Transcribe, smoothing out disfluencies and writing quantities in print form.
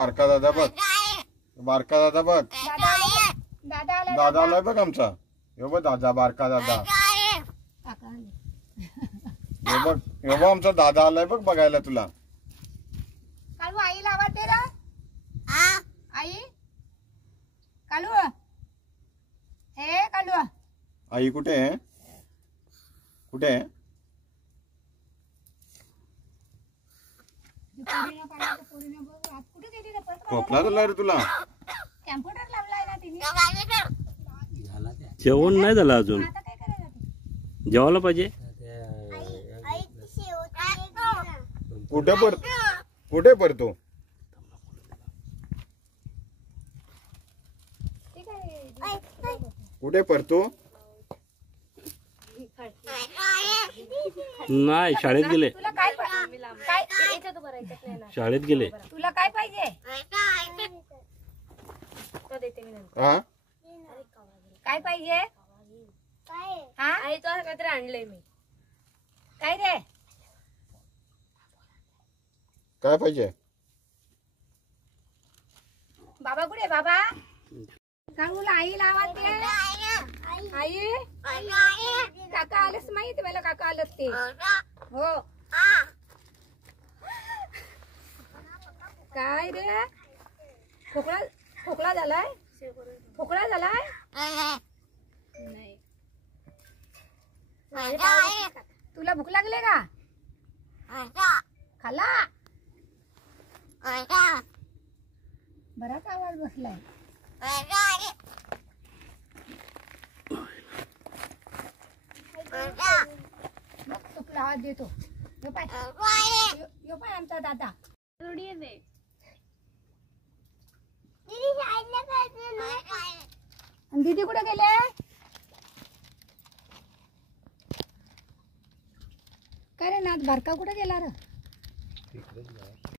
बारका दादा बघ, बारका दादा बघ, दादा आलाय बघ आमचा. यो बघ दादा, बारका दादा. यो बघ आमचा दादा आलाय बघ बघायला तुला. कालू आईला आवाज दे रे. आई कालू, हे कालू. आई कुठे आहे? कुठे आहे? खोकला झाला रे तुला? कॅम्प्युटर लावलाय ना तिने. जेवण नाही झालं अजून, आता काय करायचं? जेवायला पाहिजे. कुठे पडतो? कुठे पडतो? नाही, शाळेत गेले. तुला काय याच्यात भरायचं नाही ना. शाळेत गेले. तुला काय पाहिजे? काय पाहिजे? हा आईचं काहीतरी आणलंय मी. काय रे? काय पाहिजे? बाबा कुठे? बाबा काळूला आईला आवाज दे. आई काका आलंच माहिती मला. काका आलंच ते. हो काय रे? खोकला झालाय? खोकला झालाय? नाही. तुला भूक लागले का? खाला? बराच आवाज बसलाय. तुला आवाज देतो. यो पाय आमचा दादा. दीदी कुठे गेले? काय रे नाथ बारका कुठे गेला रे?